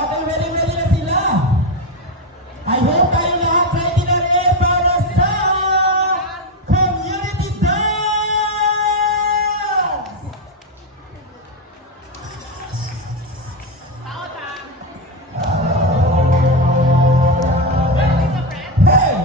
Okay, ready na sila. I hope tayo lahat ready na rin para sa community dance! Hey!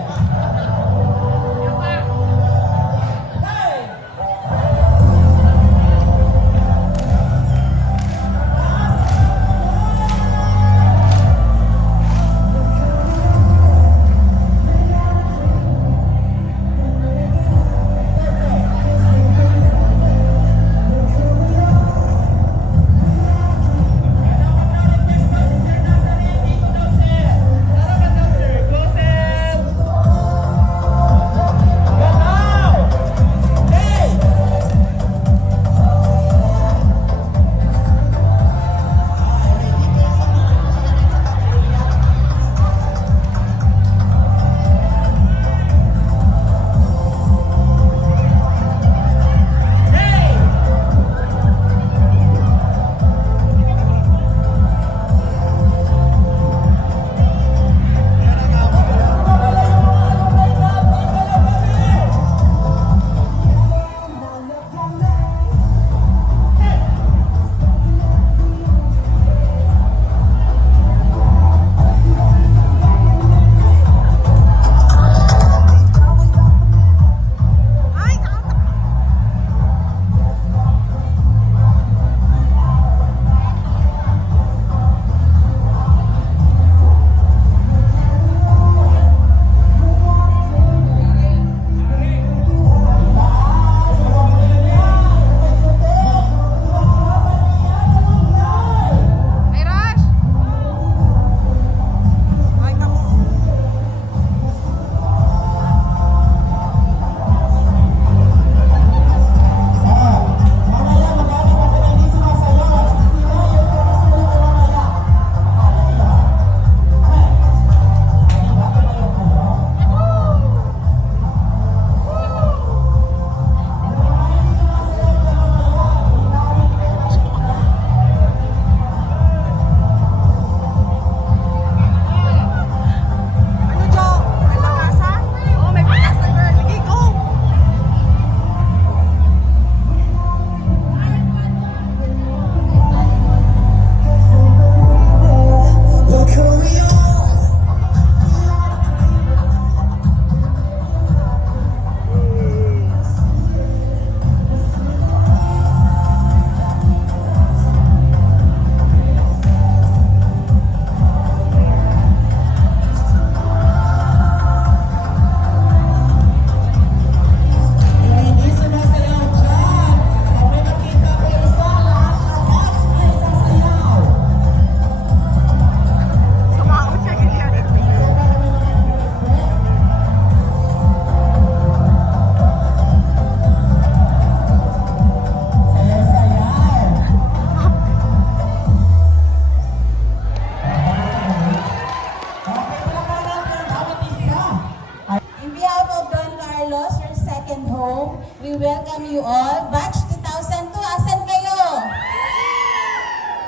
We welcome you all. Batch 2002, asan kayo?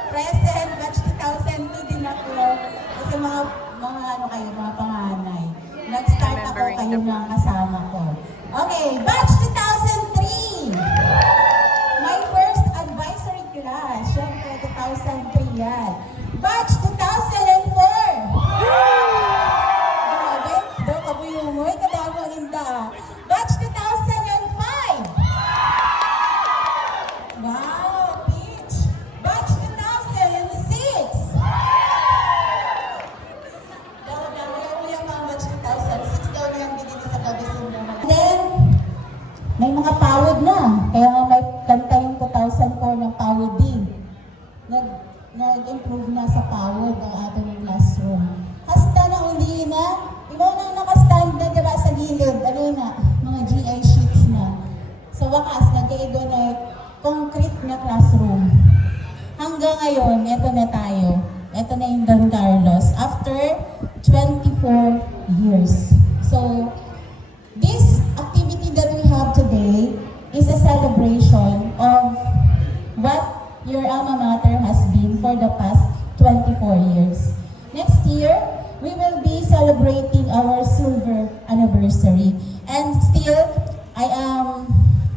Present, batch 2002 din ako. Kasi mga ano kayo, mga panganay. Nag-start ako, kayo na kasama ko. Okay, batch 2003. My first advisory class. Siyempre, 2003 yan. Batch 2004. Grabe, daw kabuyungoy, kadamo ang hinda. Batch 2005. Wow, Peach. Batch 2006. Then, may mga pawod na. Kaya nga may kanta yung 2004 ng pawod din. Nag-improve na sa pawod ang ating classroom. Hasta na uli na. Ikaw na nakastand na diba sa gilid. Ano na? Mga GI sheets na. Sa wakas, nag-iigo na concrete na classroom. Hanggang ngayon, eto na tayo. Eto na yung Don Carlos. After 24 years. So, this activity that we have today is a celebration of what your alma mater has been for the past 24 years. Next year, we will be celebrating our silver anniversary. And still, I am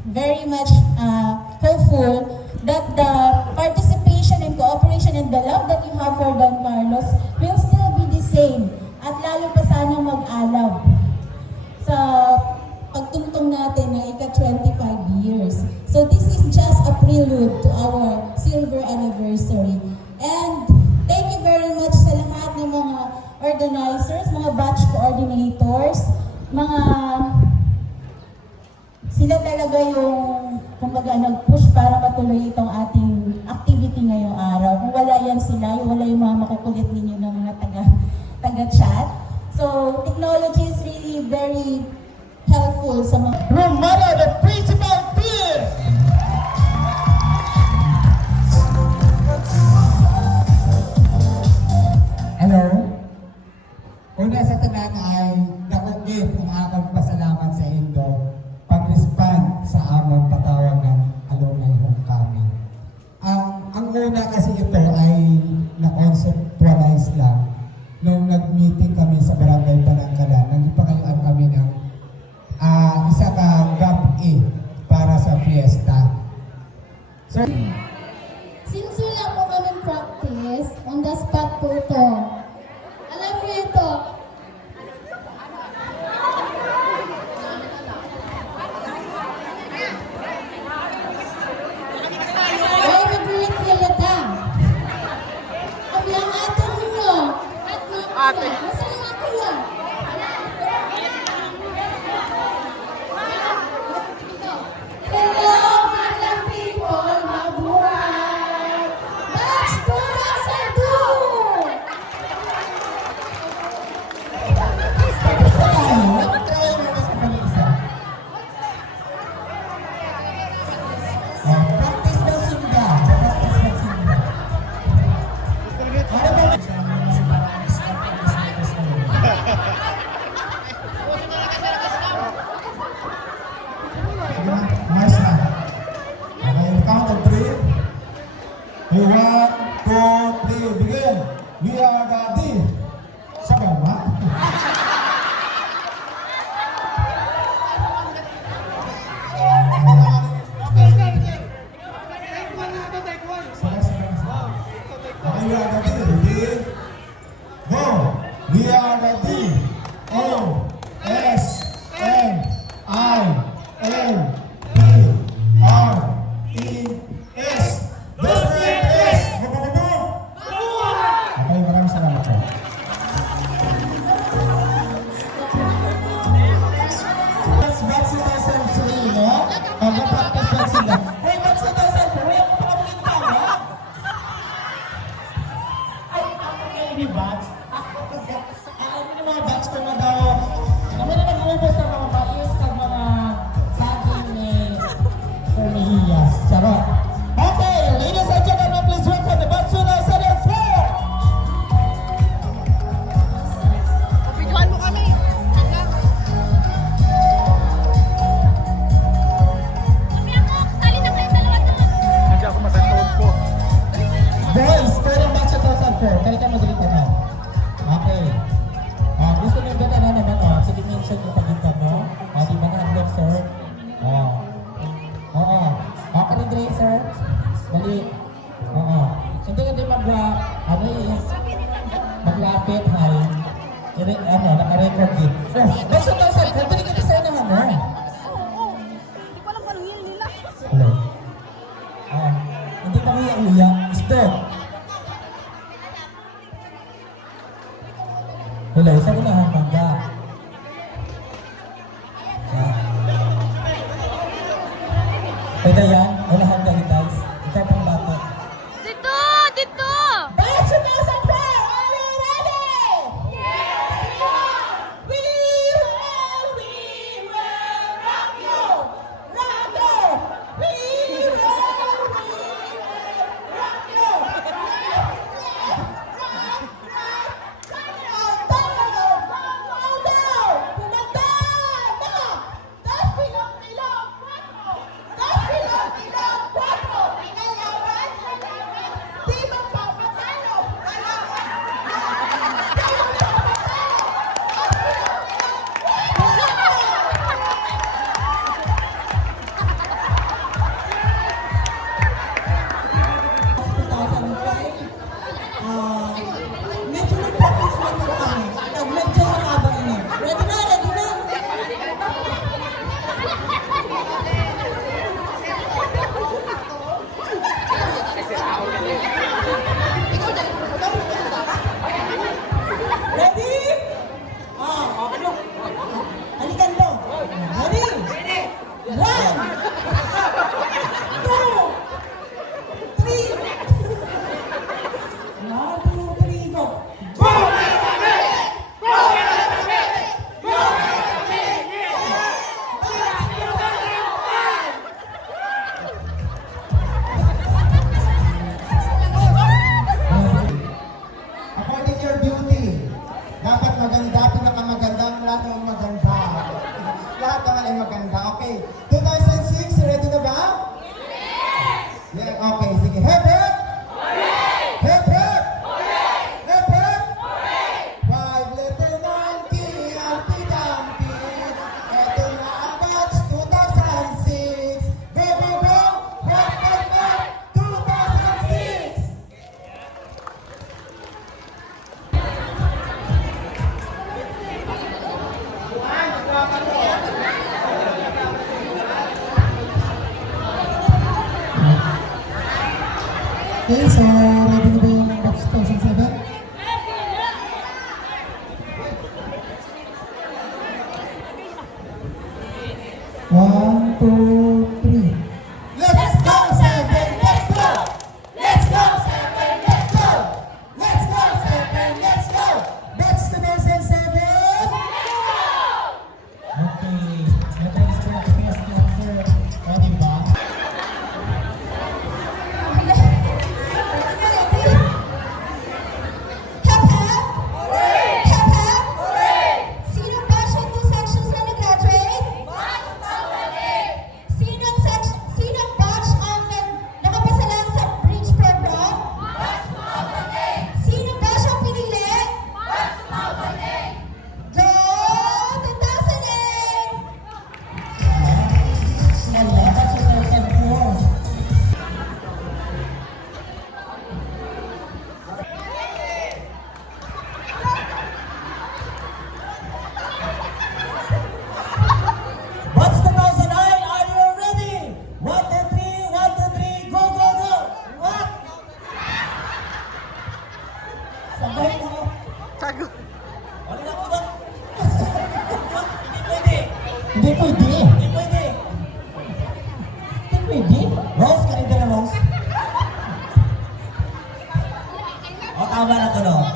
very much hopeful that the participation and cooperation and the love that you have for Don Carlos will still be the same. At lalo pa sana mag-alab sa pagtungtong natin ng ika-25 years. So this is just a prelude to our silver anniversary. And thank you very much sa lahat ng mga organizers, mga batch coordinators, sila talaga yung kumbaga nag-push para matuloy itong ating activity ngayong araw. Kung wala yan sila, wala yung mga makukulit ninyo ng mga taga-chat. So, technology is really very helpful sa mga... Romana, the principal peer! Hello? Una sa tanan ay nakugit ang akong pasalamat sa Indo pag-respond sa among patawag ng Alumni Homecoming. Ang una kasi ito ay na-conceptualize lang nung nag-meeting kami sa Barangay Panangkalan. Nagpakayuan kami ng isa ka Grab A para sa fiesta. So, Since wala po kami practice, on the spot po ito. Alam niyo ito. Ay, mag-relate ka. Sabi ang ate ninyo. At mga kuya. Masa na mga kuya? Hello, madlang people, mabuhay! Batch 2002! practice daw sila. Practice daw sila. Ano ba? Nice na. Okay, count of 3. 1, 2, 3, begin. We are ready. Sabay ba? Okay, we are ready. Ready? Go! We are ready. O, S, N, I, L, P, R, E, S. Best friend is! Okay, maraming salamat po. That's Batch 2003, no? Mag-practice lang sila. Hey, Batch 2003, ako pa kami yung tawa. Ay, ako kayo ni Batch. Ano yung mga Batch ko na daw? Kami na nag-uubos ng mga bais at mga saging ni Cornelius. Charot. Okay, ladies and gentlemen, please welcome the Batch 2004! Videoan mo kami. Kami ako, sali na kayong dalawa doon. Hindi ako masakot po. Boys, pero Batch 2004, kaya kayo mag-rita na. Okay. Gusto nyo ba na naman, sige mention yung pag-income, no? Di ba na-unlock, sir? Oo. Okay rin, Dre, sir? Dali. Oo. Hindi ka din maglapit, hal. Naka-record din. Batch 2004, dali ka sa inyo, ano? Hindi ko alam kung anong yun nila. Hello. Hindi pa uya. Stop. Hello, sa unahan bangga. Pwede yan? Unahan ka, guys. Ikaw pang bata. Dito! Dito! Batch 2004, are you ready? Yes, we are! We will rock you! Rock you! We will rock you! Rock, rock, rock! So, ready na ba yung batch 2007? One, two, three. Let's go, Seven! Let's go! Let's go, Seven! Let's go! Let's go, Seven! Let's go! Batch 2007! Okay, ito is for the best dancer. Ready ba? Sinong batch ng 2 sections na nag-graduate? Sinong batch ang nakapasalang sa bridge program? Sinong batch ang pinili? Go 2008! Wala, batch 2004. Batch 2009, are you ready? 1, 2, 3, 1, 2, 3, go, go, go! What? Sabay mo. Wala na po ba? Hindi pwede. Hindi pwede. Hindi pwede. Rose, kanina na Rose. O, tama na to, no?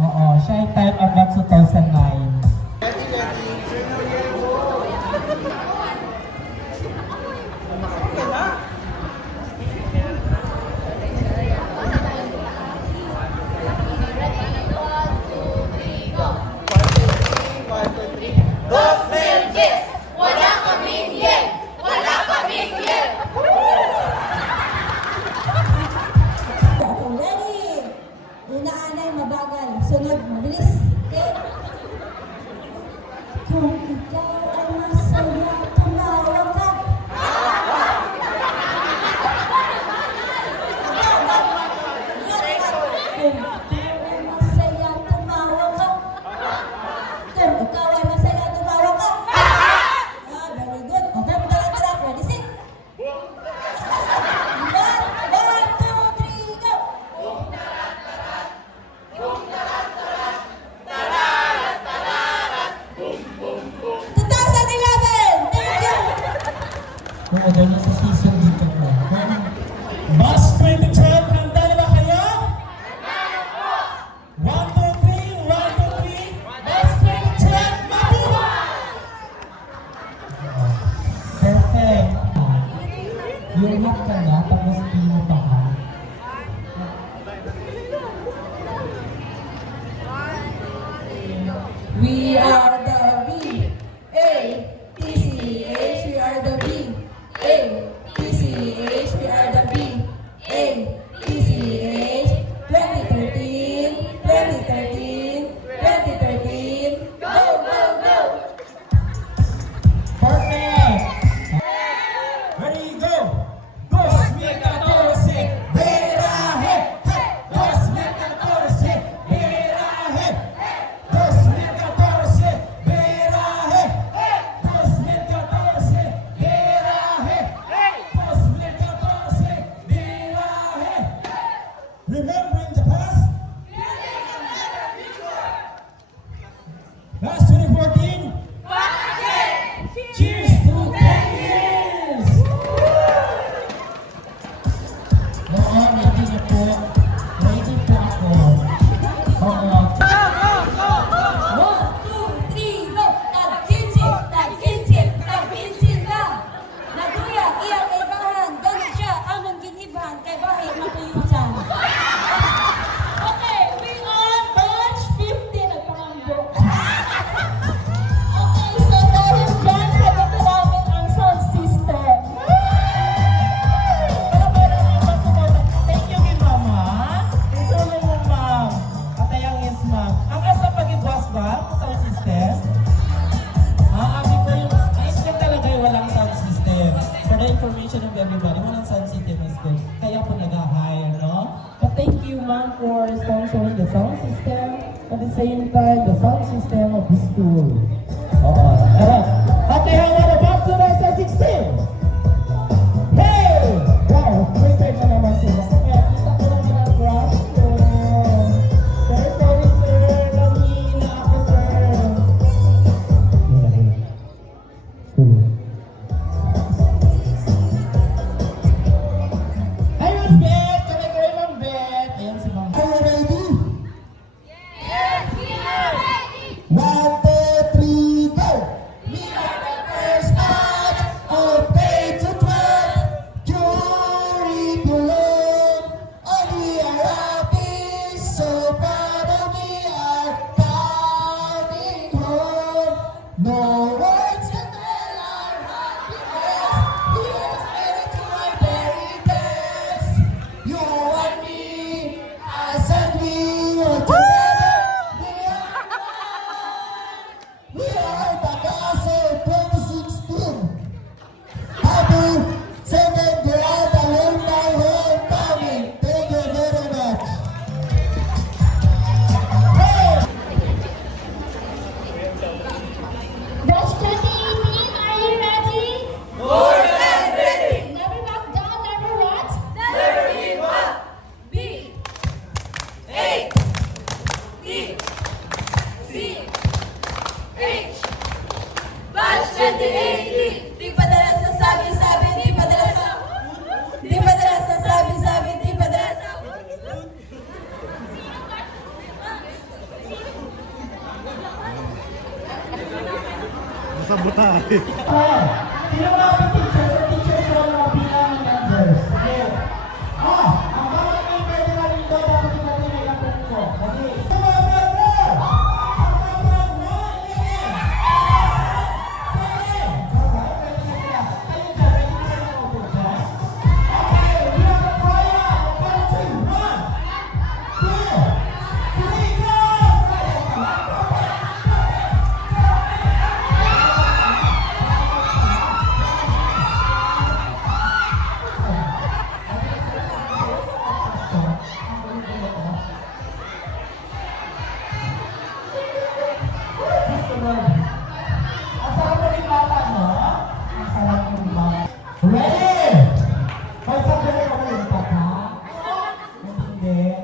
Oo, siya yung type of batch 2009. Okay, ready? Inaanay, mabagal. Sunod, mabilis. Okay? Kung ikaw ay masaya, tumawa ka. Kung ikaw ay masaya, tumawa ka. Kung ikaw ay masaya, tumawa ka. Very good. Okay, tara. Ready, sit. 1, 2, 3, go! Oo, dahil sa season dito ko. Batch 2012, handa na ba kayo? 1, 2, 3, 1, 2, 3. Batch 2012, mabuhay! Perfect. Yung hap ka na, tapos pino pa ka. We are the B, A, T, C, H. We are the B, A, T, C, H. We are the B, A, T, C, H. 2013, 2013, 2013. Go, go, go! Perfect! Ready, go! 2014, Berahe! 2014, Berahe! 2014, Berahe! 2014, Berahe! 2014, Berahe! Remembering the past? Last 2014? Cheers to 10 years! Oo, ready na po. Ready po ako. Oo. 1, 2, 3, go! Tag-kinsin, tag-kinsin, tag-kinsin ka! Naguya, iyang ibahan, ganun siya, among ginibahan, kay bahay mapuyusan. Okay, we on batch 50, nagpakambo. Okay, so dahil dyan, sagot na namin ang sound system. Thank you, Mama. It's only mo, Ma'am. Katayang yes, Ma'am. Ang asa pag-ibwas ba? Sound system? Abi ko yung... Isip talaga yung walang sound system. For the information of everybody, walang sound system is good. Kaya po nag-hire, no? But thank you, Ma'am, for sponsoring the sound system. At the same time, the sound system of the school. Oo. Okay, how about back to 2016? Hey! Wow, first time na naman si sabotahe. Sino mga teachers? Teachers ko mga bilang members. Okay. Ang bawat member nila rito dapat natin ay lapot ko. Okay. Sa mga member! Ready? May sabi ko ba yung pata? Hindi.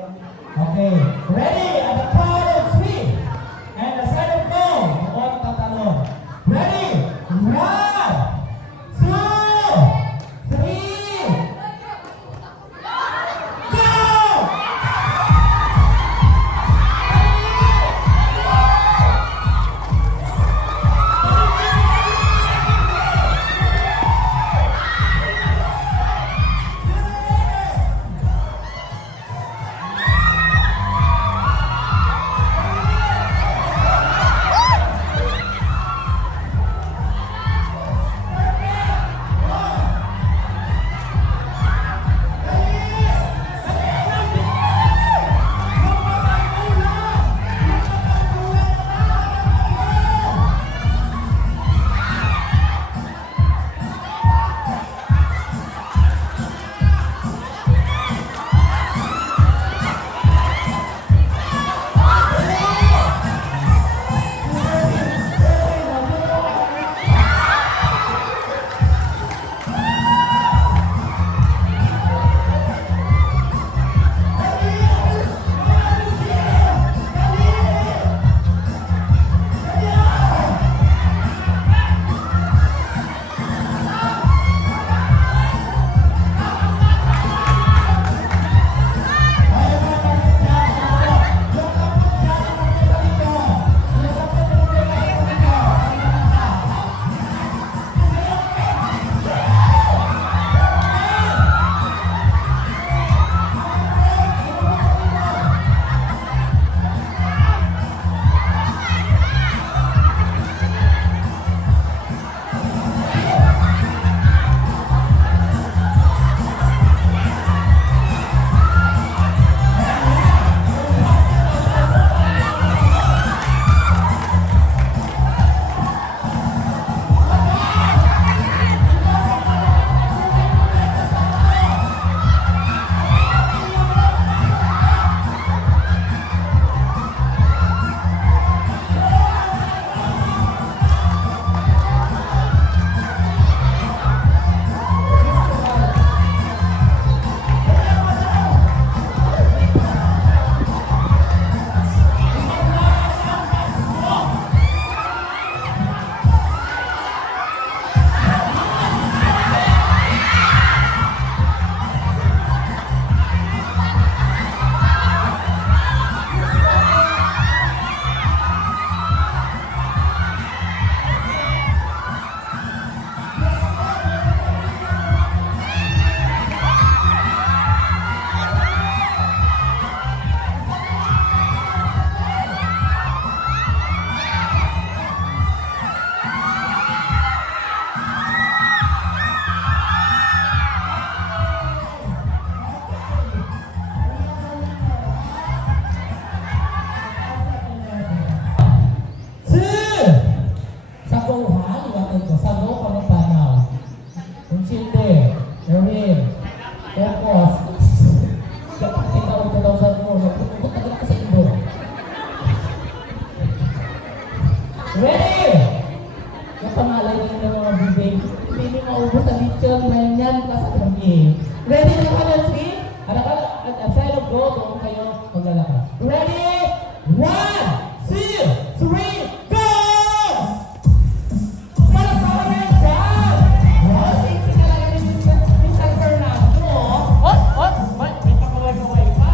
Okay. Ready? At the count of three. And the sign of go. Huwag tatalon. Ready? 1, 2, 3. Go! Ready? Yung pangalan nyo ng mga bibig, hindi nyo maubos sa lechon na yan plus at kami. Ready na ka ng three? At sign of go, doon kayo maglalakad. Ready? 1, 2, 3, go! Para sa rin dyan! Wow, safety ka lang yung San Fernando. May pakaway-kaway pa.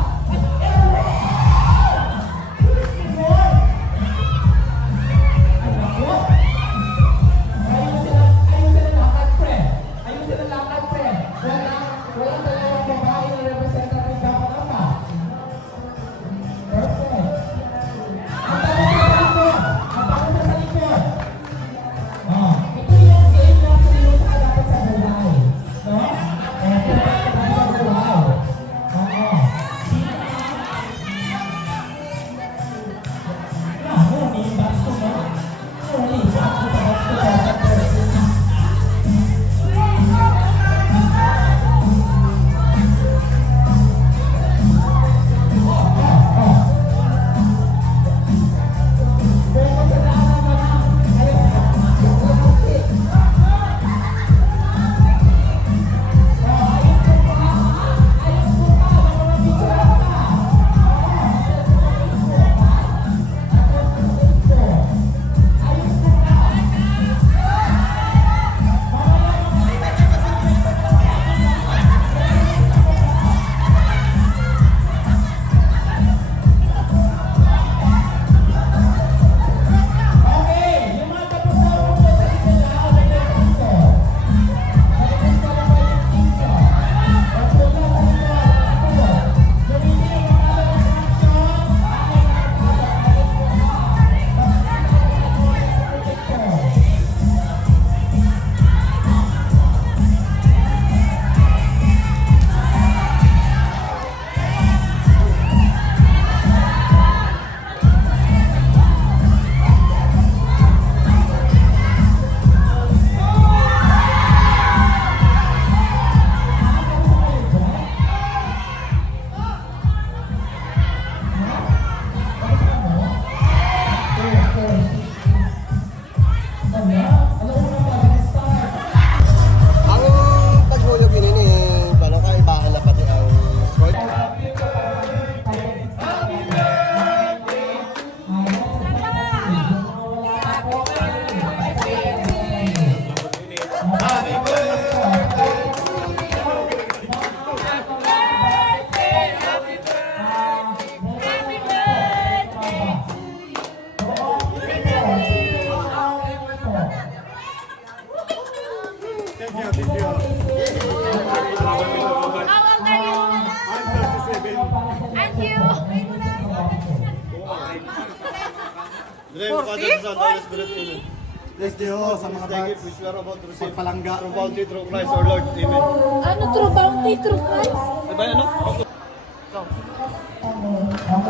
Bless Diyos sa mga bats. Which we are about to receive palangga from bounty through Christ our Lord. Amen. Ano, true bounty, true Christ? Diba ano?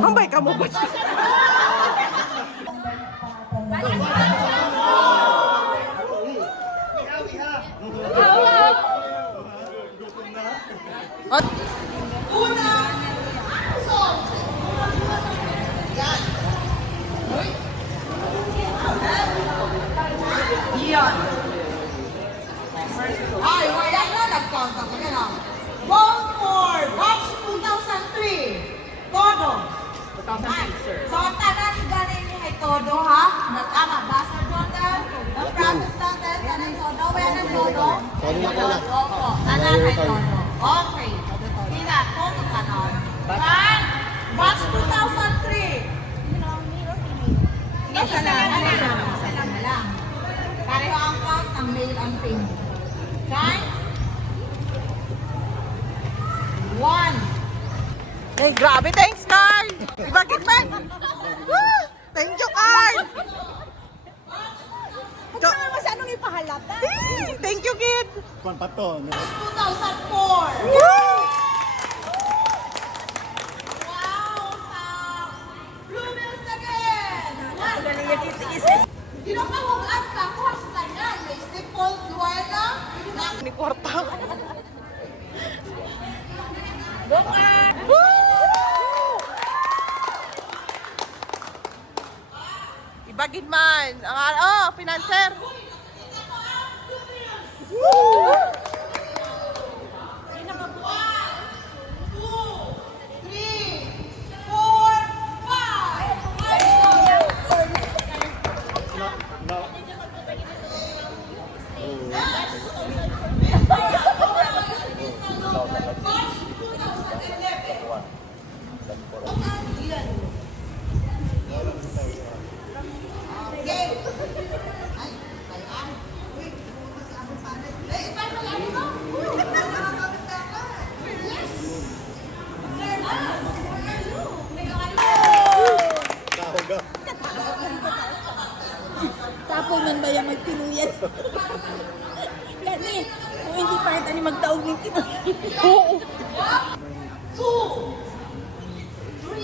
Hambay ka mo ba? Ay, wala na, nag-count ako na lang. Vote for Batch 2003. Todo. 2006, sir. So, tanan ganin niya ay todo, ha? Nagkama, basa Jordan, ang process natin, tanan todo, wala na todo. Opo, tanan ay todo. Okay. Tina, todo tanan. Right? Batch 2003. Isa na lang. Pareho ang count ng male and female. Okay? 1. Hey, grabe, thanks, Carl! Bakit ba? Woo! Thank you, Carl! Huwag ka naman masyadong ipahalata. Thank you, kid! 2004. Woo! Wow! Sa Blue Mills again! Ginapahugad ka ko hasta yan. May stipple, duwala. Ni kwarta. Ibagin man. Ang financer. Tapos man ba yung magtinuyan? Kani, kung hindi pa kita ni magtaog ng tinuyan. Oo. 2, 5,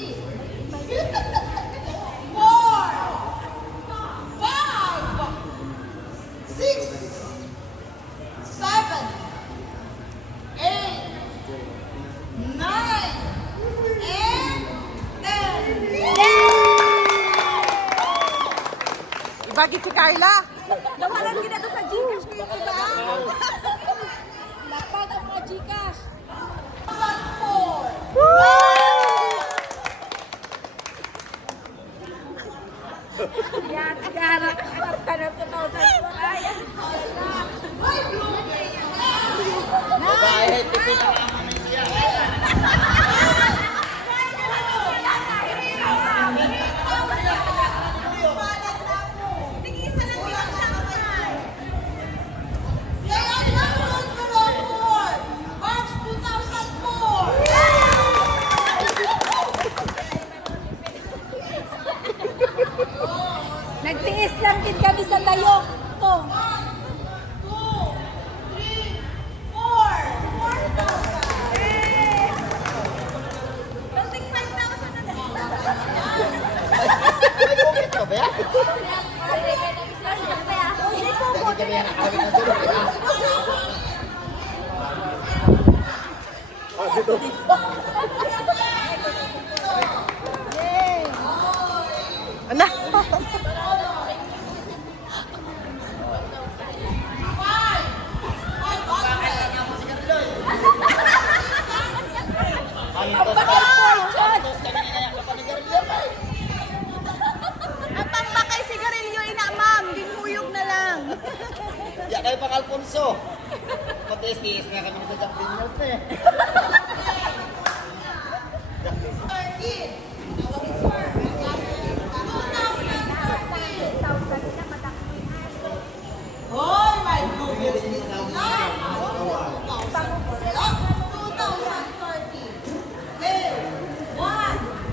6, 7, 8, 9, 10. Ibagin si Carla. Nawalan kita to sa Gcash ko yung iba. Lapag ang mga Gcash. 2004. Yan, gara. Kapta na 2000 ko. Ayan. Nagtiis lang din kami sa layok. To. Ang pambakay sigarilyo ina ma'am, dinuyog na lang. Ya kayo pang Alfonso. Patiis-tiis nga kami sa Jack Daniels eh. Hoy, my goodness. 2030. Okay. 1,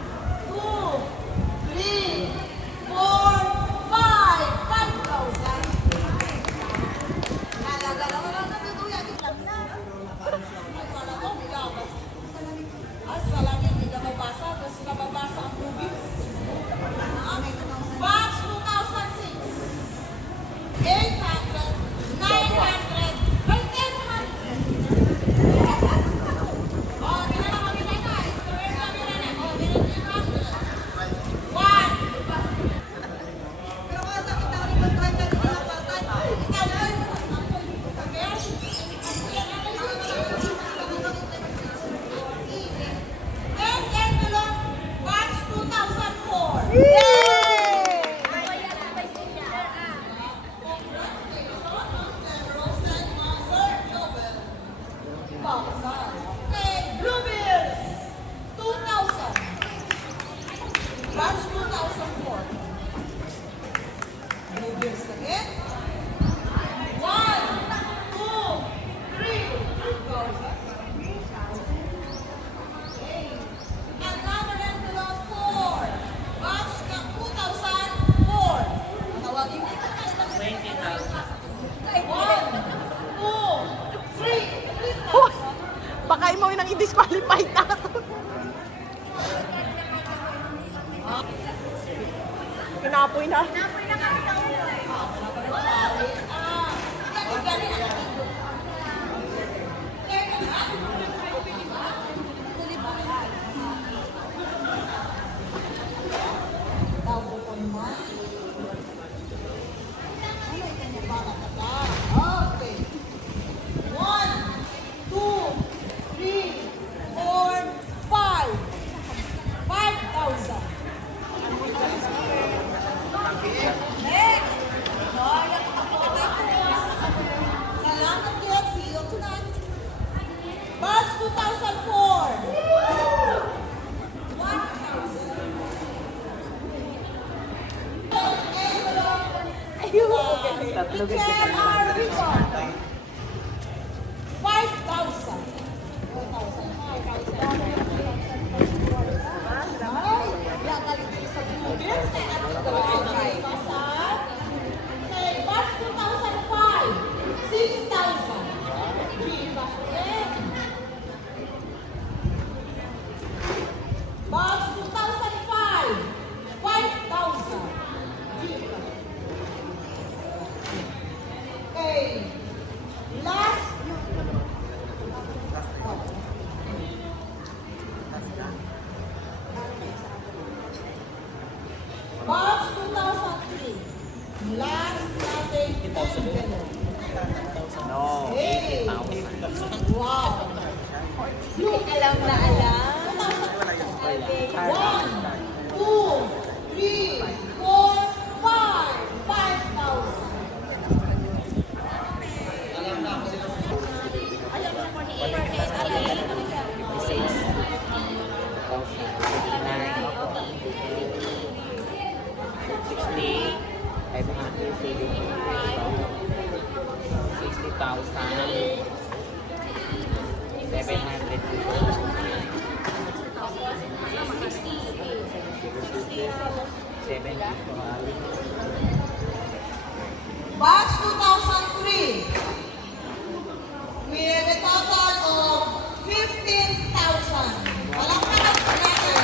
Napoy na. Okay. 1, 2, 3, 4, 5. 5,000. Next. Salamat din. See you tonight. Bus 2004. 1,000. Michelle R. Rico. 5,000. 2003. Last natin envelope. No. Hey. Wow. Yung alam na alam. 1, 2, 3, 4, 5. 5,000. Batch 2003. We have a total of 15,000. Palakpakan po natin.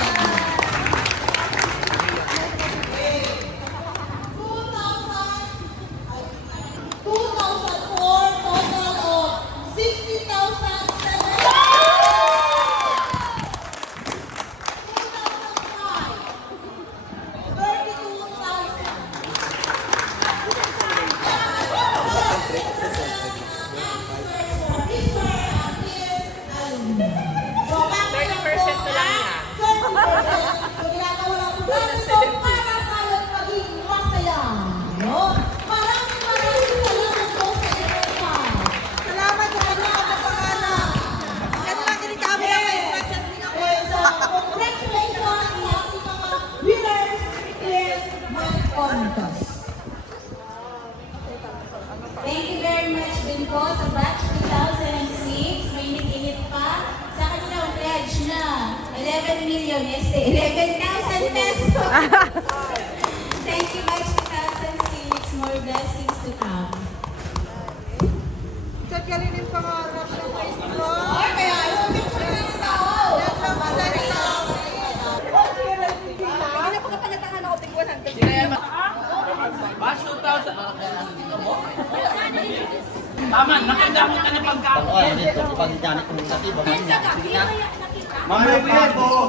Okay. 2004, total of 60,700. 2005, 32,000. So, 30% na lang yan. 30%. So, ginagawa lang po natin ito para tayo maging masaya. No? Maraming salamat po sa inyo. Salamat sa mga kapangalan. Yan lang ginagawa namin. So, congratulations sa ating mga winners in my contest. Thank you very much din po sa batch 2006. Mainit-init pa. Sa kanilang pledge na 11 million, yes, 11,000 pesos. Thank you, batch 2006. More blessings to come. Chat ka rin yung pangarap ng Facebook. Ay, kaya yung picture na ng tao. Hindi na pagkapalatangan ako tig 100. Batch 2000. Tama, nakadamot ka ng pagkain. Mamaya po yan po.